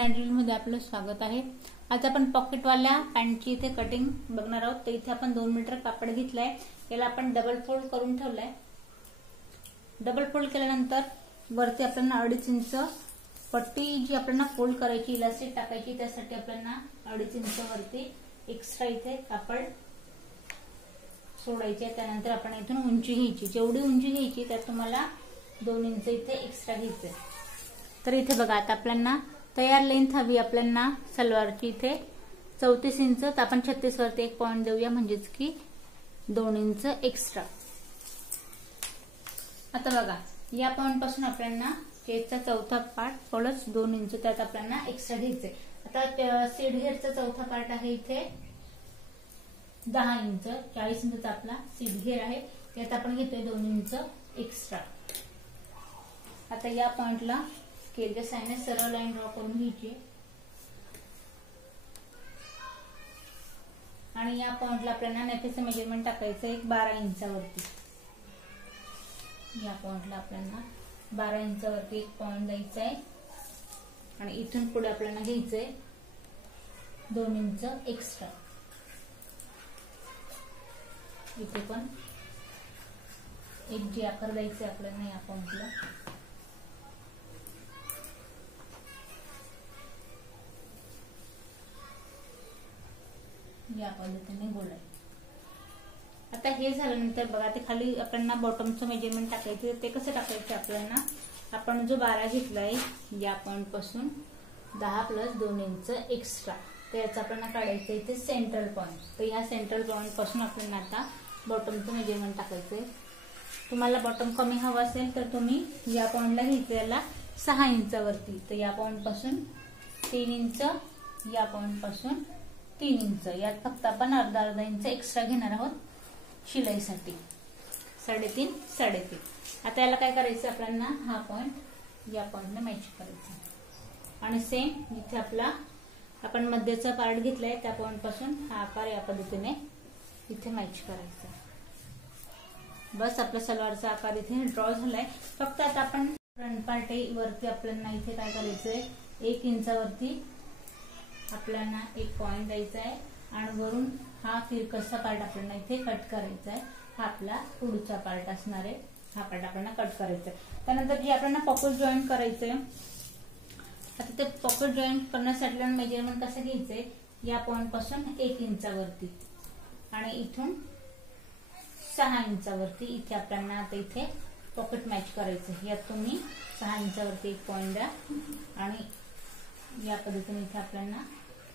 Handle मध्ये आपलं स्वागत आहे। आज आपण पॉकेटवाल्या पॅन्टची इथे कटिंग बघणार आहोत। तर इथे आपण 2 मीटर कापड घेतलाय, याला आपण डबल फोल्ड करून ठेवलाय। डबल फोल्ड केल्यानंतर वरती आपल्याला 2.5 इंच पट्टी जी आपल्याला फोल्ड करायची, इलास्टिक टाकायची, त्यासाठी आपल्याला 2.5 इंच वरती एक्स्ट्रा इथे कापड सोडायचे। त्यानंतर आपण इथून उंची घ्यायची, जेवढी उंची घ्यायची त्यात तुम्हाला 2 इंच इथे एक्स्ट्रा घ्यायचे। तर इथे बघा, आता आपल्याला तयार लेंथ हवी आपल्याला सलवारची इथे 34 इंच, तर आपण 36 वरती 1 पॉइंट देऊया, म्हणजेच की 2 इंच एक्स्ट्रा। आता बघा, या पॉइंट पासून आपल्याला चेस्टचा चौथा पार्ट प्लस 2 इंच त्यात आपल्याला एक्स्ट्रा घ्यायचे। आता सीट घेरचा चौथा पार्ट आहे इथे 10 इंच, 40 इंचचा आपला सीट घेर आहे, त्यात आपण घेतोय 2 इंच एक्स्ट्रा। आता या पॉइंटला स्केलच्या साहाय्याने सरळ लाईन ड्रॉ करून घ्यायची आणि या पॉइंटला आपल्याला नेफेचं मेजरमेंट टाकायचं एक 12 इंचावरती। या पॉइंटला आपल्याला 12 इंचावरती एक पॉइंट द्यायचा आहे आणि इथून पुढे आपल्याला घ्यायचंय 2 इंच एक्स्ट्रा। इथे पण एक जी आकार द्यायचे आपल्याला या पॉइंटला। या पद्धतीने गोल आहे। आता हे झाल्यानंतर बघा, ते खाली आपल्याला बॉटमचं मेजरमेंट टाकायचं। ते कसं टाकायचं आपल्याला, आपण जो 12 घेतलाय या पॉइंट पासून 10 + 2 इंच एक्स्ट्रा, तर याचा आपल्याला काढायचं इथे सेंट्रल पॉइंट। तर या सेंट्रल पॉइंट पासून आपल्याला आता बॉटमचं मेजरमेंट टाकायचंय। तुम्हाला बॉटम कमी हवं असेल तर तुम्ही या पॉइंटला घ्यायचं याला 6 इंचावरती। तर या पॉइंट पासून 3 इंच, या पॉइंट पासून 3 इंच, यात फक्त आपण अर्धा इंच एक्स्ट्रा घेणार आहोत शिलाईसाठी, 3.5 3.5। आता याला काय करायचं आपल्याला, हा पॉइंट या पॉइंटला मॅच करायचा आणि सेम इथे आपला आपण मध्यचा पार्ट घेतलाय त्या पॉइंट पासून हा आकार या पद्धतीने इथे मॅच करायचा। बस, आपला सलवारचा आकार इथे ड्रॉ झालाय। फक्त आता आपण फ्रंट पार्ट वरती आपल्याला इथे काय करायचंय, 1 इंचावरती आपल्याला एक पॉइंट द्यायचा आहे आणि वरून हा तिरकसा पार्ट आपल्याला इथे कट करायचा आहे। हा आपला पुढचा पार्ट असणार आहे, हा पार्ट आपल्याला कट करायचा आहे। त्यानंतर जे आपल्याला पॉकेट जॉईंट करायचंय, आता ते पॉकेट जॉईंट करण्यासाठी मेजरमेंट कसं घ्यायचंय, या पॉइंट पासून 1 इंचावरती आणि इथून 6 इंचावरती इथे आपल्याला आता इथे पॉकेट मॅच करायचं। यात तुम्ही 6 इंचावरती एक पॉइंट द्या आणि या पद्धतीने इथे आपल्याला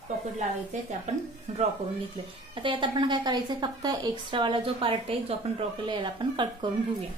पॉकेट लावायचंय, ते आपण ड्रॉ करून घेतले। आता यात आपण काय करायचंय, फक्त एक्स्ट्रा वाला जो पार्ट आहे जो आपण ड्रॉ केला याला आपण कट करून घेऊया।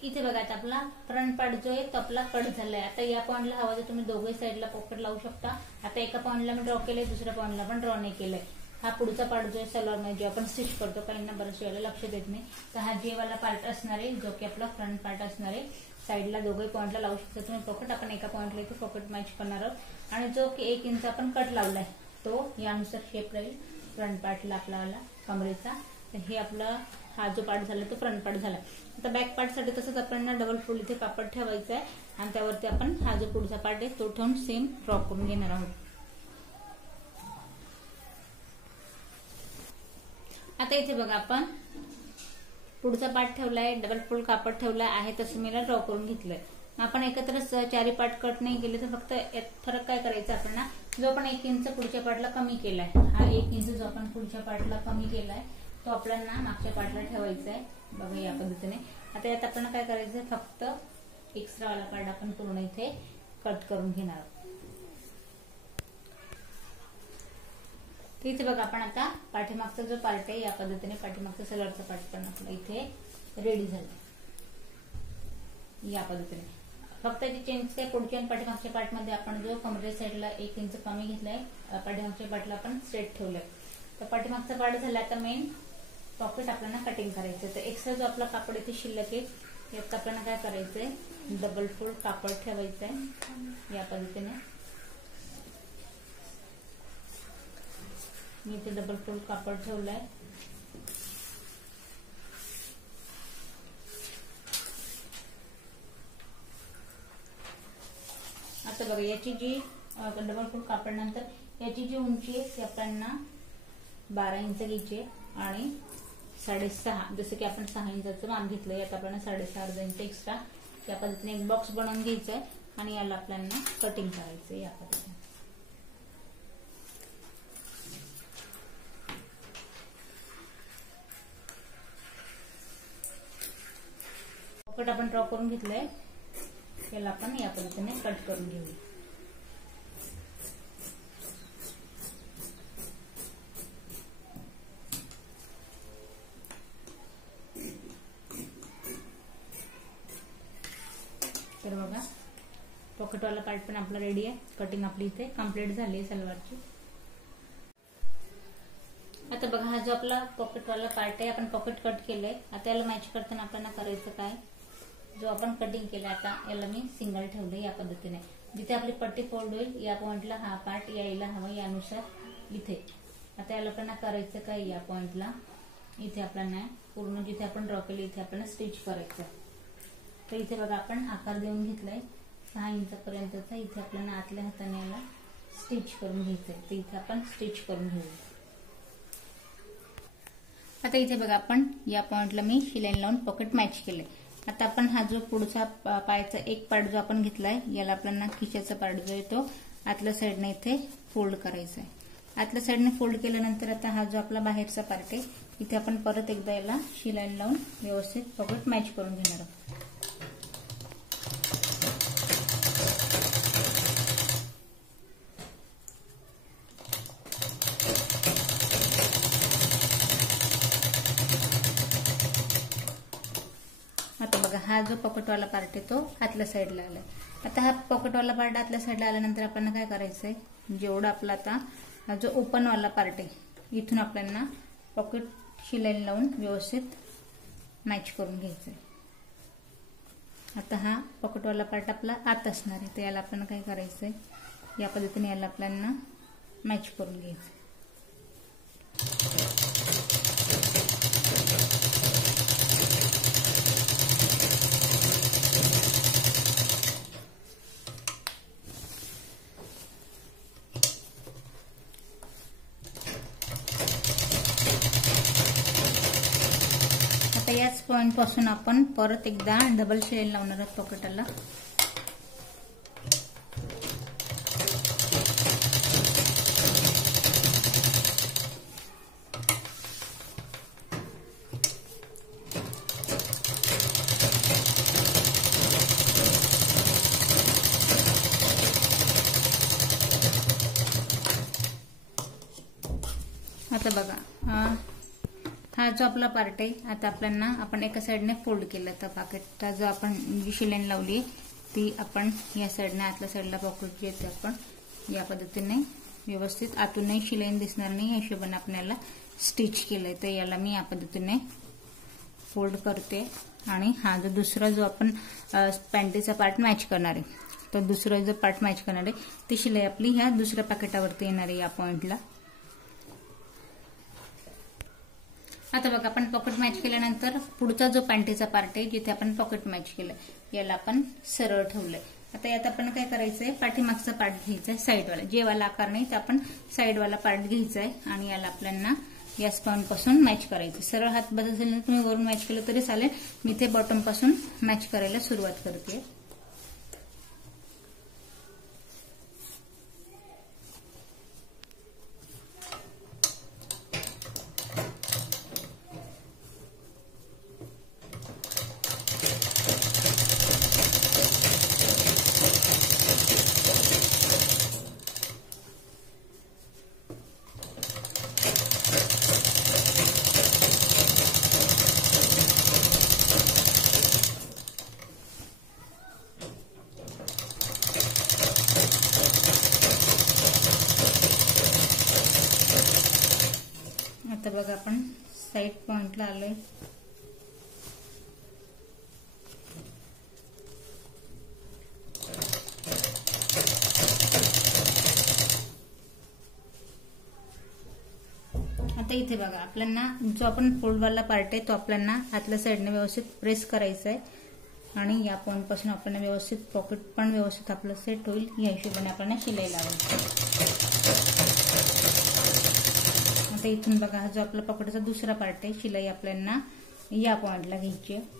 इथे बघा, आता आपला फ्रंट पार्ट जो आहे तो आपला कट झालाय। आता या पॉइंटला हवा तर तुम्ही दोघे साईडला पॉकेट लावू शकता। आता एका पॉइंटला मी ड्रॉ केलंय, दुसऱ्या पॉइंटला पण ड्रॉ नाही केलंय। हा पुढचा पार्ट जो आहे सलवार मध्ये जो आपण स्टिच करतो, काहींना बऱ्याच वेळेला लक्ष देत नाही, तर हा जे वाला पार्ट असणार आहे जो की आपला फ्रंट पार्ट असणार आहे, साईडला दोघे पॉइंटला लावू शकता तुम्ही पॉकेट। आपण एका पॉइंटला इथे पॉकेट मॅच करणार आहोत आणि जो की 1 इंच आपण कट लावलाय तो यानुसार शेप राहील फ्रंट पार्टला आपला कमरेचा। तर हे आपला हा जो पार्ट झाला तो फ्रंट पार्ट झाला। आता बॅक पार्ट साठी तसंच आपल्याला डबल फोल्ड इथे कापड ठेवायचं आहे आणि त्यावरती आपण हा जो पुढचा पार्ट आहे तो ठेवून सेम ड्रॉ करून घेणार आहोत। आता इथे बघा, आपण पुढचा पार्ट ठेवलाय, डबल फोल्ड कापड ठेवलाय आहे तसं मी ड्रॉ करून घेतलंय। आपण एकत्र 4 पार्ट कट नाही केले, तर फक्त फरक काय करायचा आपल्याला, जो आपण 1 इंच पुढच्या पार्टला कमी केलाय, हा 1 इंच जो आपण पुढच्या पार्टला कमी केलाय तो आपल्याला मागच्या पार्टला ठेवायचा आहे। बघा या पद्धतीने। आता यात आपल्याला काय करायचंय, फक्त एक्स्ट्रा वाला पार्ट आपण पूर्ण इथे कट करून घेणार आहोत। इथे बघा, आपण आता पाठीमागचा जो पार्ट आहे या पद्धतीने पाठीमागचा सलवारचा पार्ट पण आपला इथे रेडी झाला या पद्धतीने। फक्त इथे चेंज काय, पुढच्या आणि पाठीमागच्या पार्ट मध्ये आपण जो कमरे साईडला 1 इंच कमी घेतलाय, पाठीमागच्या पार्टला आपण स्ट्रेट ठेवलंय। तर पाठीमागचा पार्ट झाला। आता मेन पॉकेट आपल्याला कटिंग करायचं। तर एक्स्ट्रा जो आपला कापड इथे शिल्लक आहे यात आपल्याला काय करायचंय, डबल फोल्ड कापड ठेवायचंय या पद्धतीने। मी इथे डबल फोल्ड कापड ठेवलाय आता बघा याची जी डबल फोल्ड कापड नंतर याची जी उंची आहे ती आपल्याला 12 इंच घ्यायची आणि 6.5 जसं की आपण 6 इंचाचं माप घेतलं यात आपल्याला 6.5 अर्धा इंच एक्स्ट्रा या पद्धतीने एक बॉक्स बनवून घ्यायचा आहे आणि याला आपल्याला कटिंग करायचं या पद्धतीने. पॉकेट आपण ड्रॉ करून घेतलंय याला आपण या पद्धतीने कट करून घेऊ. तर बघा पॉकेटवाला पार्ट पण आपला रेडी आहे. कटिंग आपली इथे कंप्लीट झाली आहे सलवारची. आता बघा हा जो आपला पॉकेटवाला पार्ट आहे आपण पॉकेट कट केलंय. आता याला मॅच करताना आपल्याला करायचं काय, जो आपण कटिंग केला आता याला मी सिंगल ठेवलंय या पद्धतीने. जिथे आपली पट्टी फोल्ड होईल या पॉइंटला हा पार्ट यायला हवा यानुसार इथे. आता याला आपल्याला करायचं काय, या पॉइंटला इथे आपल्याला पूर्ण जिथे आपण ड्रॉ केले इथे आपल्याला स्टिच करायचं. तर इथे बघा आपण आकार देऊन घेतलाय 6 इंचापर्यंतचा. इथे आपल्याला आतल्या हाताने याला स्टिच करून घ्यायचंय. तर इथे आपण स्टिच करून घेऊ. आता इथे बघा आपण या पॉइंटला मी शिलाई लावून पॉकेट मॅच केलंय. आता आपण हा जो पुढचा पायाचा एक पार्ट जो आपण घेतलाय याला आपल्याला खिशाचा पार्ट जो आहे तो आतल्या साईडने इथे फोल्ड करायचा आहे. आतल्या साईडने फोल्ड केल्यानंतर आता हा जो आपला बाहेरचा पार्ट आहे इथे आपण परत एकदा याला शिलाई लावून व्यवस्थित पॉकेट मॅच करून घेणार आहोत. आता बघा हा जो पॉकेटवाला पार्ट आहे तो आतल्या साईडला आलाय. आता हा पॉकेटवाला पार्ट आतल्या साईडला आल्यानंतर आपल्याला काय करायचंय, जेवढा आपला आता हा जो ओपनवाला पार्ट आहे इथून आपल्याला पॉकेट शिलाई लावून व्यवस्थित मॅच करून घ्यायचंय. आता हा पॉकेटवाला पार्ट आपला आत असणार आहे तर याला आपल्याला काय करायचंय, या पद्धतीने याला आपल्याला मॅच करून घ्यायचं. आता याच पॉइंट पासून आपण परत एकदा डबल शिलाई लावणार आहोत पॉकेटला. आता बघा हा जो आपला पार्ट आहे आता आपल्याला आपण एका साईडने फोल्ड केलं तर पॉकेटचा जो आपण जी शिलाई लावली ती आपण या साईडने आतल्या साईडला पॉकेट जे आपण या पद्धतीने व्यवस्थित आतूनही शिलाई दिसणार नाही या हिशोबाने आपल्याला स्टिच केलंय. तर याला मी या पद्धतीने फोल्ड करते आणि हा जो दुसरा जो आपण पॅन्टीचा पार्ट मॅच करणार आहे तर दुसरा जो पार्ट मॅच करणार आहे ती शिलाई आपली ह्या दुसऱ्या पॉकेटावरती येणार आहे या पॉइंटला. आता बघा आपण पॉकेट मॅच केल्यानंतर पुढचा जो पॅन्टीचा पार्ट आहे जिथे आपण पॉकेट मॅच केलं याला आपण सरळ ठेवलंय. आता यात आपण काय करायचंय, पाठीमागचा पार्ट घ्यायचा आहे साईडवाला, जे वाला आकार नाही तर आपण साईडवाला पार्ट घ्यायचा आहे आणि याला आपल्याला या स्पॉन पासून मॅच करायचं. सरळ हात बस असेल ना तुम्ही वरून मॅच केलं तरी चालेल. मी ते बॉटम पासून मॅच करायला सुरुवात करते. आता बघा आपण साइड पॉइंटला आलोय. आता इथे बघा आपल्याला जो आपण फोल्डवाला पार्ट आहे तो आपल्याला आतल्या साईडने व्यवस्थित प्रेस करायचा आहे आणि या पॉइंट पासून आपल्याला व्यवस्थित पॉकेट पण व्यवस्थित आपलं सेट होईल या हिशोबाने आपल्याला शिलाई लावायची। आता इथून बघा हा जो आपला पॉकेटचा दुसरा पार्ट आहे, शिलाई आपल्याला या पॉइंटला घ्यायची आहे।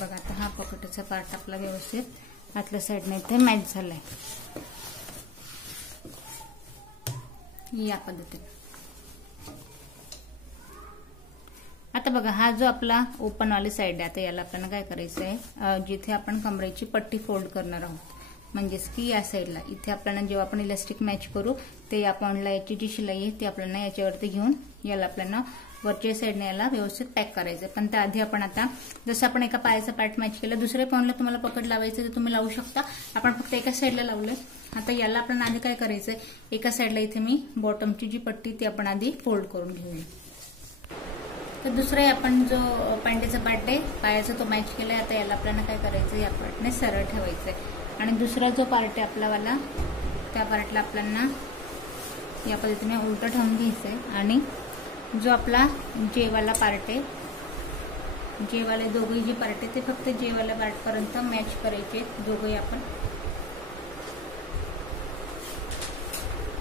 बघा आता हा पॉकेटचा पार्ट आपला व्यवस्थित आतल्या साईडने इथे मॅच झालाय या पद्धतीने। आता बघा हा जो आपला ओपन वाली साईड आहे, आता याला आपल्याला काय करायचं आहे, जिथे आपण कमरेची पट्टी फोल्ड करणार आहोत म्हणजेच की या साईडला इथे आपल्याला जेव्हा आपण इलास्टिक मॅच करू ते या पॉइंटला याची जी शिलाई आहे ती आपल्याला याच्यावरती घेऊन याला आपल्याला वरच्या साईडने याला व्यवस्थित पॅक करायचं। पण त्याआधी आपण आता जसं आपण एका पायाचा पार्ट मॅच केला, दुसऱ्या पॉइंटला तुम्हाला पकड लावायचं तर तुम्ही लावू शकता, आपण फक्त एका साईडला लावलंय। आता याला आपण आधी काय करायचंय, एका साईडला इथे मी बॉटमची जी पट्टी ती आपण आधी फोल्ड करून घेऊया। तर दुसरा आपण जो पॅन्टीचा पार्ट आहे पायाचा तो मॅच केलाय, आता याला आपल्याला काय करायचं, या पार्टने सरळ ठेवायचंय आणि दुसरा जो पार्ट आहे आपला वाला त्या पार्टला आपल्याला या पद्धतीने उलट ठेवून घ्यायचंय आणि जो आपला जेवाला पार्ट आहे, जेवाले दोघे जे पार्ट आहे ते फक्त जेवाल्या पार्ट पर्यंत मॅच करायचे दोघे आपण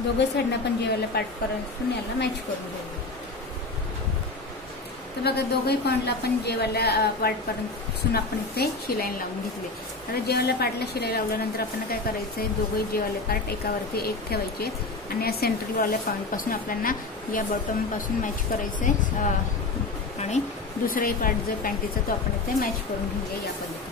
दोघे साईडने आपण जेवाल्या पार्ट पर्यंत याला मॅच करून घेऊ। तर बघा दोघे पॉइंटला आपण जेवाल्या पार्ट पासून आपण इथे शिलाई लावून घेतली। आता जेवाल्या पार्टला शिलाई लावल्यानंतर आपण काय करायचंय, दोघे जेवाले पार्ट एकावरती एक ठेवायचे आणि या सेंट्रल वाल्या पॉइंट पासून आपल्याला या बॉटम पासून मॅच करायचंय आणि दुसराही पार्ट जो पॅन्टीचा तो आपण इथे मॅच करून घेऊया या पद्धतीने।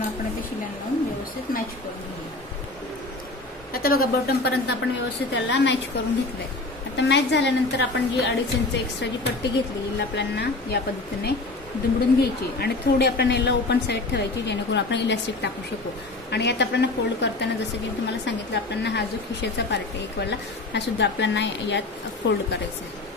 आपण इथे शिलाई लावून व्यवस्थित मॅच करून घेऊया। आता बघा बॉटम पर्यंत आपण व्यवस्थित त्याला मॅच करून घेतलंय। आता मॅच झाल्यानंतर आपण जी 2.5 इंच एक्स्ट्रा जी पट्टी घेतली हिला आपल्याला या पद्धतीने दुमडून घ्यायची आणि थोडी आपण याला ओपन साईड ठेवायची जेणेकरून आपण इलास्टिक टाकू शकू। आणि यात आपल्याला फोल्ड करताना जसं की तुम्हाला सांगितलं आपल्याला हा जो खिशाचा पार्ट आहे एक वाला हा सुद्धा आपल्याला यात फोल्ड करायचा आहे।